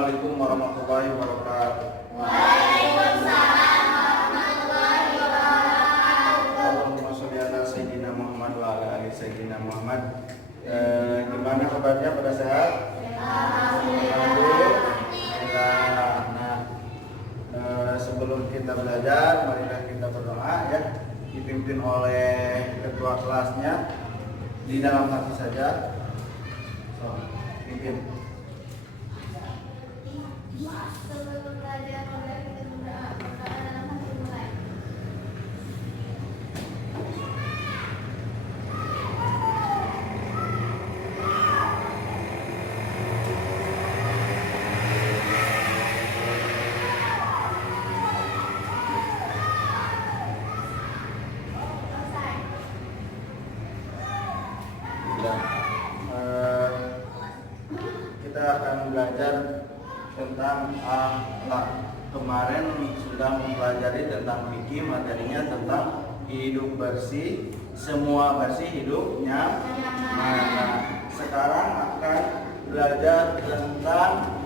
Assalamualaikum warahmatullahi wabarakatuh. Waalaikumsalam warahmatullahi wabarakatuh. Allahumma sholli ala Sayyidina Muhammad wa ala ali Sayyidina Muhammad. Gimana kabarnya, pada sehat? Alhamdulillah. Nah, sebelum kita belajar, marilah kita berdoa ya, dipimpin oleh ketua kelasnya di dalam hati saja. So, pimpin. Sebelum belajar, mari kita berdoa. Berdoa dalam hati mulai. Kita akan belajar tentang akhlak. Kemarin sudah mempelajari tentang fikih, materinya tentang hidup bersih, semua bersih hidupnya. Nah, sekarang akan belajar tentang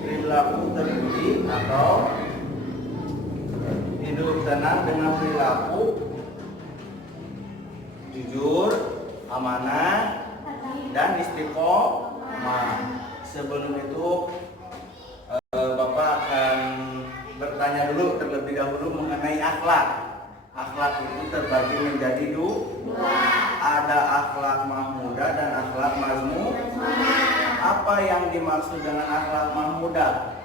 perilaku terpuji atau hidup tenang dengan perilaku jujur, amanah, dan istiqomah. Sebelum itu Bapak akan bertanya dulu terlebih dahulu mengenai akhlak. Akhlak itu terbagi menjadi dua. Ada akhlak mahmudah dan akhlak mazmum. Apa yang dimaksud dengan akhlak mahmudah?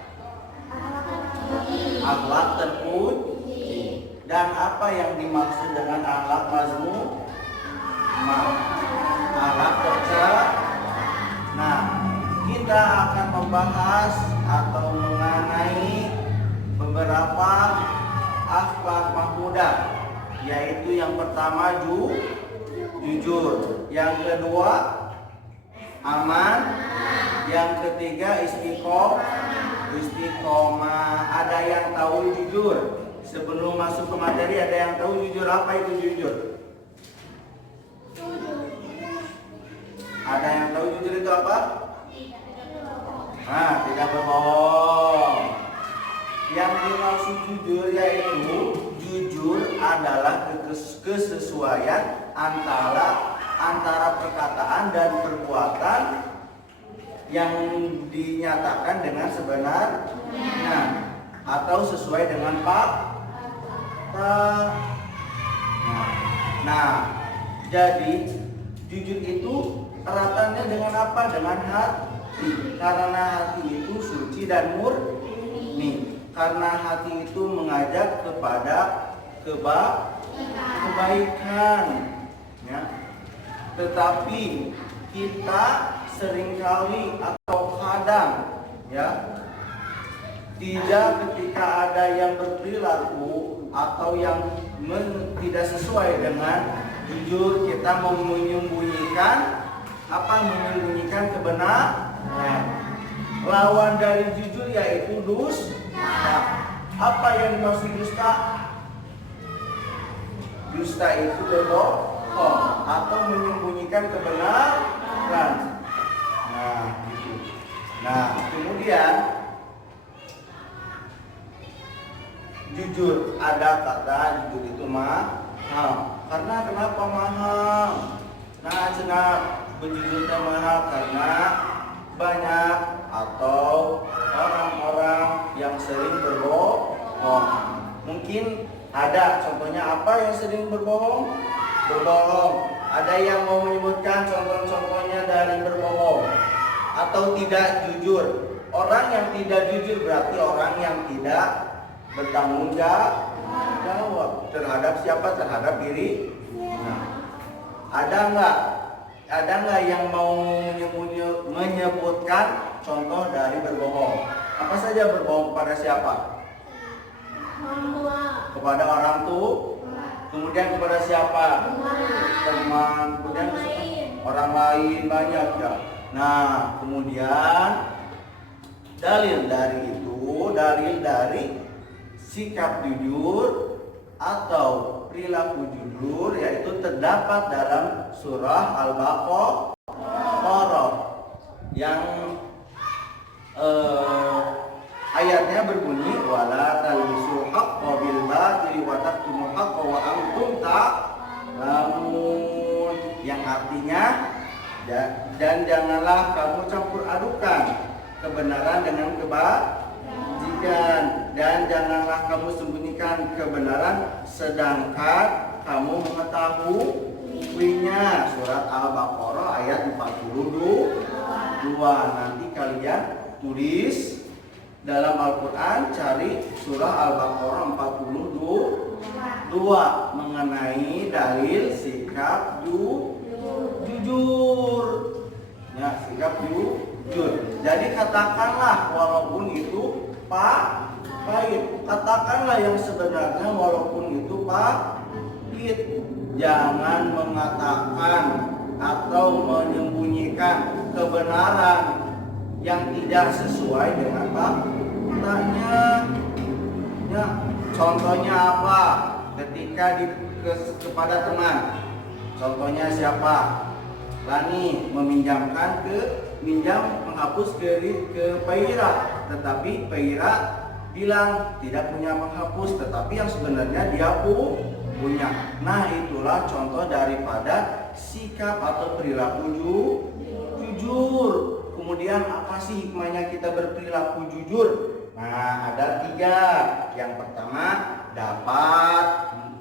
Akhlak terpuji. Dan apa yang dimaksud dengan akhlak mazmum? Akhlak tercela. Nah, kita akan membahas atau mengenai beberapa akhlak mahmudah, yaitu yang pertama jujur, yang kedua aman, yang ketiga istiqomah. Ada yang tahu jujur? Sebelum masuk ke materi, ada yang tahu jujur? Apa itu jujur? Ada yang tahu jujur itu apa? Tidak berbohong. Yang dimaksud jujur yaitu jujur adalah kesesuaian antara perkataan dan perbuatan yang dinyatakan dengan sebenarnya atau sesuai dengan fakta. Nah, jadi jujur itu eratannya dengan apa? Dengan hati. Karena hati itu suci dan murni. Karena hati itu mengajak kepada kebaikan. Ya. Tetapi kita seringkali atau kadang ya tidak, ketika ada yang berperilaku atau yang tidak sesuai dengan jujur, kita menyembunyikan kebenaran. Lawan dari jujur yaitu dusta. Apa yang dimaksud dusta? Dusta itu berbohong atau menyembunyikan kebenaran. Nah, gitu. Nah, kemudian jujur, ada kata jujur itu mahal. Karena kenapa mahal? Nah, cenah berjujurnya mahal karena banyak atau orang-orang yang sering berbohong. Mungkin ada contohnya apa yang sering berbohong? Ada yang mau menyebutkan contoh-contohnya dari berbohong atau tidak jujur? Orang yang tidak jujur berarti orang yang tidak bertanggung jawab terhadap siapa? Terhadap diri. Nah, ada nggak yang mau menyebutkan contoh dari berbohong? Apa saja berbohong kepada siapa? Kepada orang tua. Kemudian kepada siapa? Teman. Kemudian orang lain, banyak ya. Nah, kemudian dalil dari sikap jujur atau perilaku jujur yaitu terdapat dalam surah Al-Baqarah yang ayatnya berbunyi wala talbisul haqqo bil batili wa taktumul haqqo wa antum ta'lamun, yang artinya dan janganlah kamu campur adukan kebenaran dengan kebajikan, dan janganlah kamu sembunyikan kebenaran sedangkan kamu mengetahuinya. Surat Al-Baqarah ayat 42. Nanti kalian tulis dalam Al-Quran, cari surah Al-Baqarah 42 mengenai dalil sikap jujur. Ya, sikap jujur. Jadi katakanlah walaupun itu pahit, katakanlah yang sebenarnya walaupun itu pahit. Jangan mengatakan atau menyembunyikan kebenaran yang tidak sesuai dengan faktanya. Ya, contohnya apa? Ketika kepada teman, contohnya siapa? Lani minjam menghapus ke Paira, tetapi Paira bilang tidak punya penghapus, tetapi yang sebenarnya dia punya. Nah, itulah contoh daripada sikap atau perilaku jujur. Kemudian apa sih hikmahnya kita berperilaku jujur? Nah, ada 3. Yang pertama,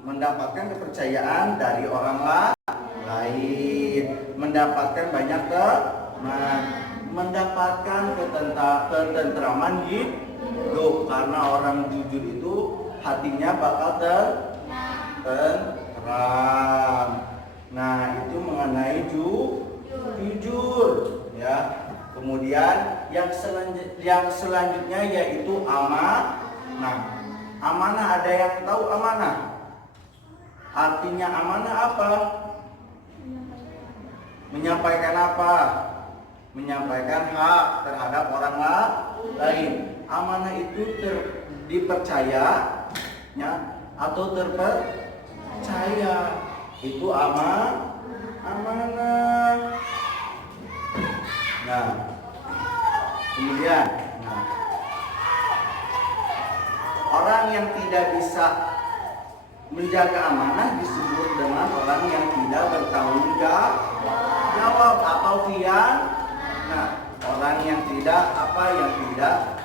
mendapatkan kepercayaan dari orang lain, mendapatkan banyak teman, mendapatkan ketentraman hidup, karena orang jujur itu hatinya bakal tentram. Nah, itu mengenai jujur, ya. Kemudian yang selanjutnya yaitu amanah. Amanah, ada yang tahu amanah? Artinya amanah apa? Menyampaikan apa? Menyampaikan hak terhadap orang lain. Amanah itu dipercayanya atau terpercaya. Itu amanah. Nah, kemudian orang yang tidak bisa menjaga amanah disebut dengan orang yang tidak bertanggung jawab atau khianat. Orang yang tidak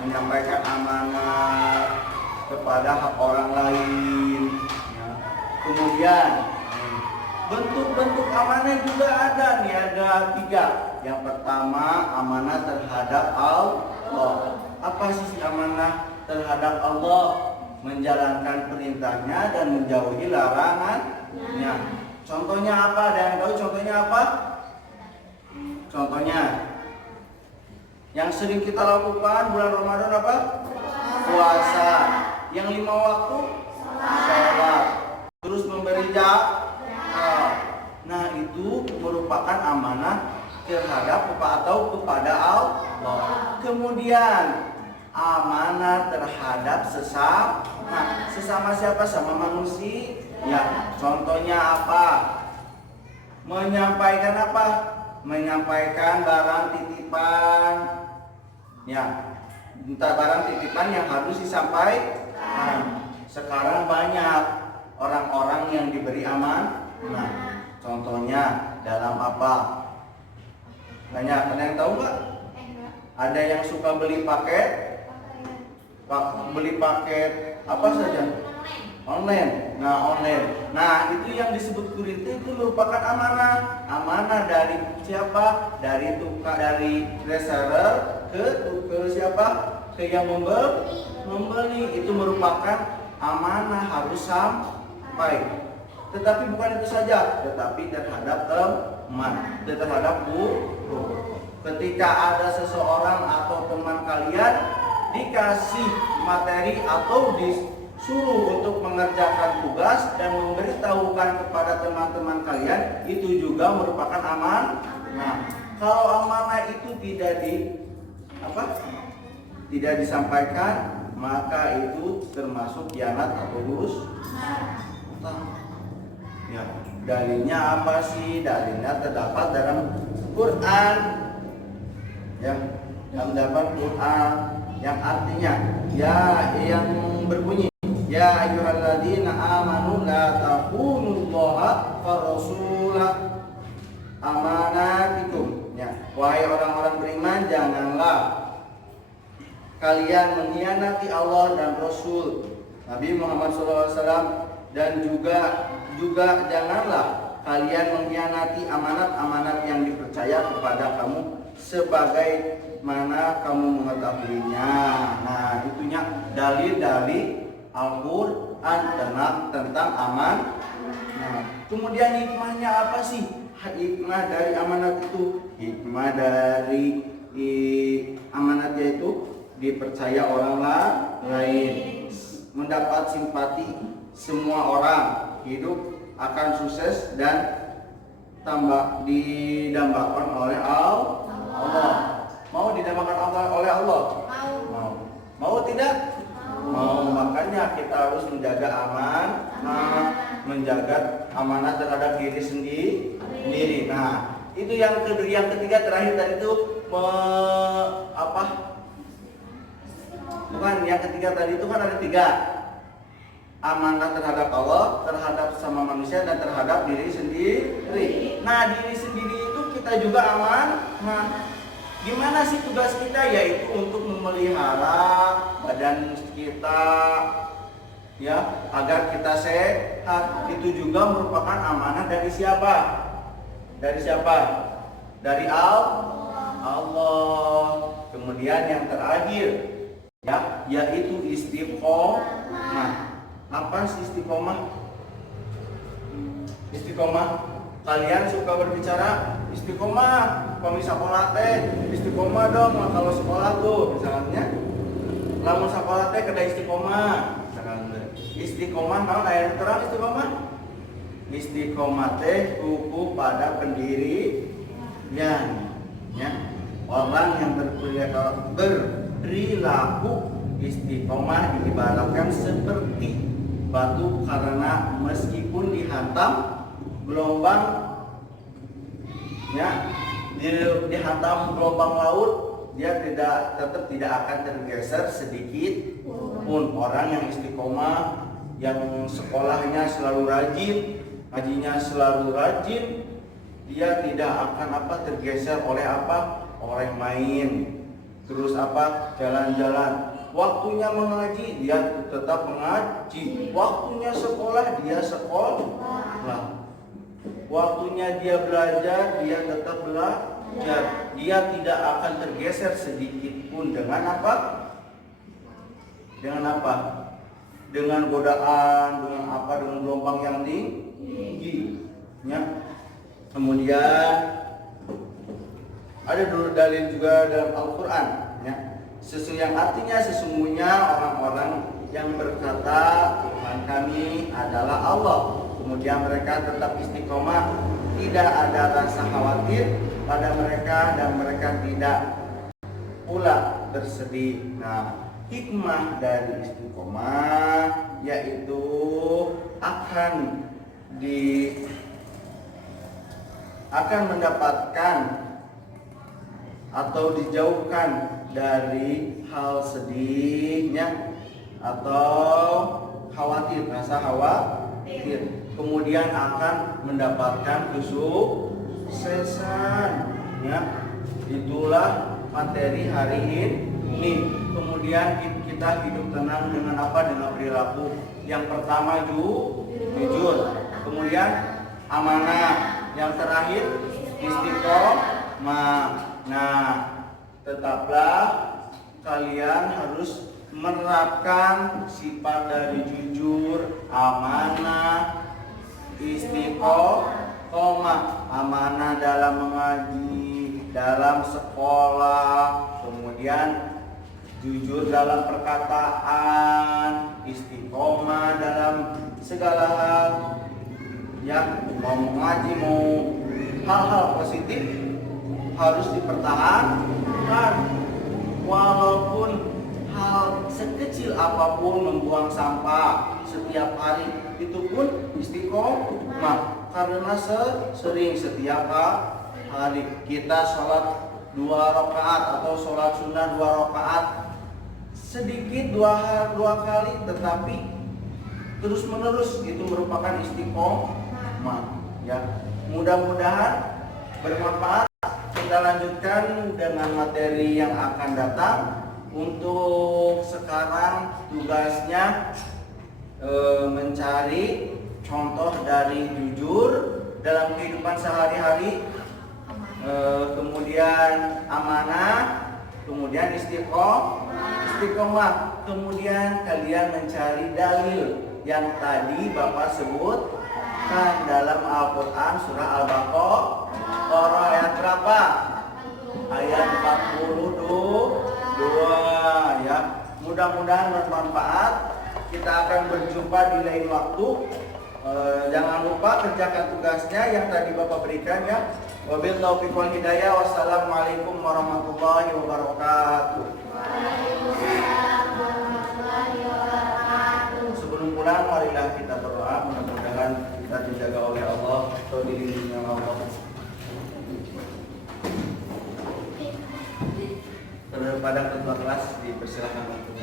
menyampaikan amanah kepada hak orang lain. Ya. Kemudian bentuk-bentuk amanah juga ada nih, ada 3. Yang pertama, amanah terhadap Allah. Apa sih amanah terhadap Allah? Menjalankan perintahnya dan menjauhi larangannya. Contohnya apa? Ada yang tahu contohnya apa? Contohnya yang sering kita lakukan bulan Ramadan apa? Puasa. Yang 5 waktu sholat. Terus memberi zakat. Nah, itu merupakan amanah terhadap kepada Allah. Kemudian amanah terhadap sesama siapa? Sama manusia. Ya, contohnya apa? Menyampaikan apa? Menyampaikan barang titipan. Ya, entah barang titipan yang harus disampaikan. Sekarang banyak orang-orang yang diberi amanah. Contohnya dalam apa? Banyak. Ada yang tahu nggak? Ada yang suka beli paket apa saja? Online. Online. Nah, itu yang disebut kurir itu merupakan amanah. Amanah dari siapa? Dari reseller ke siapa? Ke yang membeli. Itu merupakan amanah, harus sampai. Tetapi bukan itu saja, tetapi terhadap teman, terhadap guru. Ketika ada seseorang atau teman kalian dikasih materi atau disuruh untuk mengerjakan tugas dan memberitahukan kepada teman-teman kalian, itu juga merupakan amanah. Nah, kalau amanah itu tidak disampaikan, maka itu termasuk khianat atau dusta. Ya, dalilnya apa sih? Dalilnya terdapat dalam Quran. ya, terdapat Quran yang artinya yang berbunyi ya ayyuhalladzina amanu la taqunullaha wa rasulah amanatikum, ya, wahai orang-orang beriman, janganlah kalian mengkhianati Allah dan Rasul Nabi Muhammad SAW, dan juga janganlah kalian mengkhianati amanat-amanat yang dipercaya kepada kamu sebagaimana kamu mengetahuinya. Nah, itunya dalil-dalil Al-Quran tentang aman. Nah, kemudian hikmahnya apa sih? Hikmah dari amanat itu, hikmah dari amanatnya itu dipercaya orang lain, mendapat simpati semua orang, hidup akan sukses dan didambakan oleh Allah. Mau didambakan oleh Allah? Mau tidak? Mau. Makanya kita harus menjaga menjaga amanah terhadap diri sendiri. Nah, itu yang ketiga terakhir tadi itu bukan yang ketiga tadi itu kan ada 3. Amanah terhadap Allah, terhadap sama manusia, dan terhadap diri sendiri. Nah, diri sendiri itu kita juga aman. Nah, gimana sih tugas kita? Yaitu untuk memelihara badan kita, ya, agar kita sehat. Itu juga merupakan amanah dari siapa? Dari Allah. Kemudian yang terakhir, ya, yaitu istiqomah. Apa sih istiqomah? Kalian suka berbicara istiqomah, kalau sekolah teh istiqomah dong. Kalau sekolah tuh misalnya lamun sekolah teh kada istiqomah. Istiqomah naon aya terang istiqomah? Istiqomah teh kuku pada pendirian, ya. Orang yang berperilaku istiqomah diibaratkan seperti batu, karena meskipun dihantam gelombang, ya, dihantam gelombang laut, dia tetap tidak akan tergeser sedikit pun. Orang yang istiqomah, yang sekolahnya selalu rajin, ngajinya selalu rajin, dia tidak akan tergeser oleh orang main. Terus jalan-jalan. Waktunya mengaji, dia tetap mengaji. Waktunya sekolah, dia sekolah. Waktunya dia belajar, dia tetap belajar. Dia tidak akan tergeser sedikit pun dengan dengan godaan, dengan gelombang yang tinggi, ya. Kemudian ada dalil juga dalam Al-Quran, ya. Yang artinya sesungguhnya orang-orang yang berkata Tuhan kami adalah Allah, kemudian mereka tetap istiqomah, tidak ada rasa khawatir pada mereka, dan mereka tidak pula bersedih. Nah, hikmah dari istiqomah yaitu akan mendapatkan atau dijauhkan dari hal sedihnya atau rasa khawatir. Kemudian akan mendapatkan kesuksesan, ya. Itulah materi hari ini. Kemudian kita hidup tenang dengan dengan perilaku. Yang pertama jujur, kemudian amanah, yang terakhir istiqomah. Nah, tetaplah kalian harus menerapkan sifat dari jujur, amanah, istiqomah. Amanah dalam mengaji, dalam sekolah, kemudian jujur dalam perkataan, istiqomah dalam segala hal. Ya, mau mengaji, mau hal-hal positif harus dipertahankan, walaupun hal sekecil apapun, membuang sampah setiap hari, itu pun istiqomah. Karena sering setiap hari kita sholat 2 rakaat atau sholat sunnah 2 rakaat sedikit dua kali, tetapi terus menerus itu merupakan istiqomah ya. Mudah-mudahan bermanfaat. Kita lanjutkan dengan materi yang akan datang. Untuk sekarang tugasnya mencari contoh dari jujur dalam kehidupan sehari-hari, kemudian amanah, kemudian istiqomah, kemudian kalian mencari dalil yang tadi Bapak sebutkan dalam Al-Quran surah Al-Baqarah ayat berapa? Ayat 42 ya. Mudah-mudahan bermanfaat. Kita akan berjumpa di lain waktu. Jangan lupa kerjakan tugasnya yang tadi Bapak berikan ya. Wabillahi taufiq wal hidayah. Wassalamualaikum warahmatullahi wabarakatuh. Waalaikumsalam warahmatullahi wabarakatuh. Sebelum pulang marilah kita berdoa, mudah-mudahan kita dijaga oleh Allah atau dilindungi oleh Allah. Kepada ketua kelas dipersilakan untuk